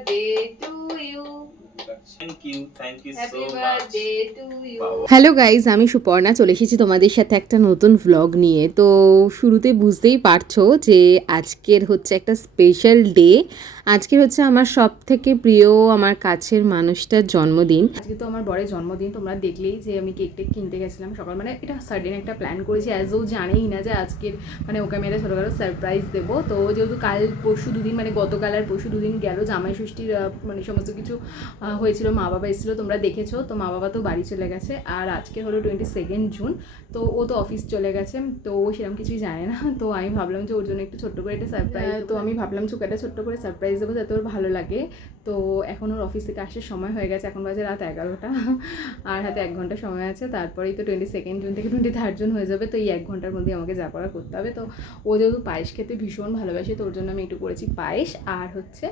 birthday to you. Thank you Happy so much. birthday to you. Hello guys, আমি সুপর্ণা চলে এসেছি তোমাদের সাথে একটা নতুন ভ্লগ নিয়ে। তো শুরুতে বুঝতেই পারছো যে আজকের হচ্ছে একটা স্পেশাল ডে। আজকের হচ্ছে আমার সব থেকে প্রিয় আমার কাছের মানুষটার জন্মদিন। আজকে তো আমার বরের জন্মদিন, তোমরা দেখলেই যে আমি কেক টেক কিনতে গেছিলাম সকাল, মানে এটা সাডেন একটা প্ল্যান করেছি, অ্যাজ ও জানেই না যে আজকের মানে ওকে আমি একটা ছোটোখাটো সারপ্রাইজ দেবো। তো যেহেতু কাল পরশু দুদিন, মানে গতকাল আর পরশু দুদিন গেল জামাই ষষ্ঠীর মানে সমস্ত কিছু হয়েছিল, মা বাবা এসেছিলো, তোমরা দেখেছো। তো মা বাবা তো বাড়ি চলে গেছে, আর আজকে হলো 22 জুন। তো ও তো অফিস চলে গেছে, তো ও সেরকম কিছুই জানে না। তো আমি ভাবলাম যে ওর জন্য একটু ছোট্ট করে একটা সারপ্রাইজ, তো আমি ভাবলাম যে ওকে একটা ছোট্ট করে সারপ্রাইজ দেবো যাতে ওর ভালো লাগে। তো এখন ওর অফিস থেকে আসার সময় হয়ে গেছে, এখন বাজে রাত 11টা, আর হাতে 1 ঘন্টা সময় আছে। তারপরেই তো 22 জুন থেকে 23 জুন হয়ে যাবে। তো এই 1 ঘন্টার মধ্যে আমাকে যা করার করতে হবে। তো ও যেহেতু পায়েস খেতে ভীষণ ভালোবাসে, তো ওর জন্য আমি একটু করেছি পায়েস, আর হচ্ছে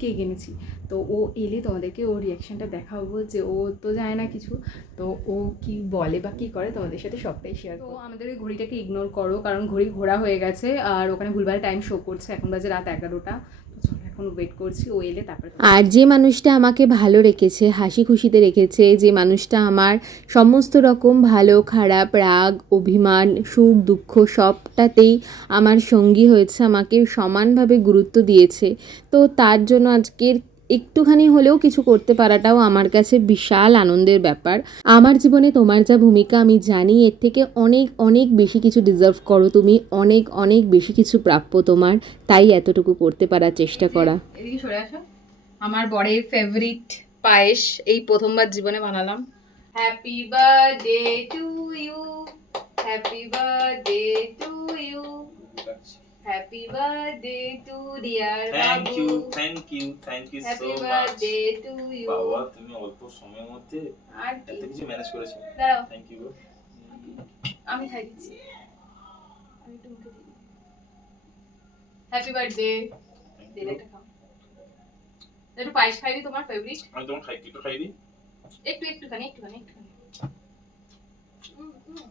কেক এনেছি। তো ও এলে তোমাদেরকে ওর রিয়াকশানটা দেখাবো, যে ও তো জানে না কিছু, তো ও কি বলে বা কী করে তোমাদের সাথে সবটাই শেয়ার। তো আমাদের ওই ঘড়িটাকে ইগনোর করো, কারণ ঘড়ি ঘোরা হয়ে গেছে আর ওখানে ভুলভাল টাইম শো করছে, এখন বাজে রাত 11টা। তো চলো এখন ওয়েট করছি ও এলে তারপরে। আর যে মানুষটা আমাকে ভালো রেখেছে, হাসি খুশিতে রেখেছে, যে মানুষটা আমার সমস্ত রকম ভালো খারাপ, রাগ অভিমান, সুখ দুঃখ সবটাতেই আমার সঙ্গী হয়েছে, আমাকে সমানভাবে গুরুত্ব দিয়েছে, তো তার জন্য আজকের একটুখানি হলেও কিছু করতে পারাটাও আমার কাছে বিশাল আনন্দের ব্যাপার। আমার জীবনে তোমার যা ভূমিকা আমি জানি, এর থেকে অনেক অনেক বেশি কিছু ডিজার্ভ করো তুমি, অনেক অনেক বেশি কিছু প্রাপ্য তোমার, তাই এতটুকু করতে পারার চেষ্টা করা। এদিকে সরে আসো। আমার বরের ফেভারিট পায়েস এই প্রথমবার জীবনে বানালাম। Happy birthday to you, happy birthday to you, happy birthday to dear বাবু। Thank you happy so much. Birthday to you. বাবা তুমি অল্প সময়ের মধ্যে আর এত কি, কিছু ম্যানেজ করেছো। দাঁড়াও থ্যাংক ইউ। আমি খাই দিচ্ছি, আমি একটু মুখে দিই। হ্যাপি বার্থডে, দিলে এটা খাও, একটু পায়েস খাই দি, তোমার ফেভারিট। আমি তোমার একটু খাই দিই। একটুখানি একটুখানি। হুম, হুম।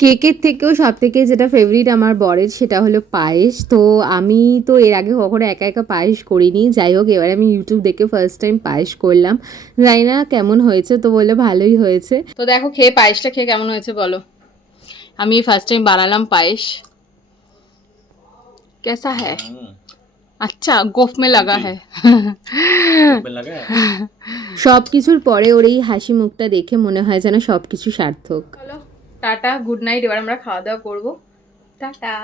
কেকের থেকেও সব থেকে যেটা ফেভারিট আমার বরের, সেটা হলো পায়েস। তো আমি তো এর আগে কখনো একা একা পায়েস করিনি, যাই হোক এবার আমি ইউটিউব দেখে ফার্স্ট টাইম পায়েস করলাম, জানি না কেমন হয়েছে, তো বললো ভালোই হয়েছে। তো দেখো খেয়ে পায়েসটা খেয়ে কেমন হয়েছে বলো। আমি ফার্স্ট টাইম বানালাম পায়েস, कैसा है? अच्छा गोफ में लगा है। সব কিছুর পরে ওর এই হাসি মুখটা দেখে মনে হয় যেন সব কিছু সার্থক। চলো টাটা, গুড নাইট। এবার আমরা খাওয়া দাওয়া করবো, টাটা।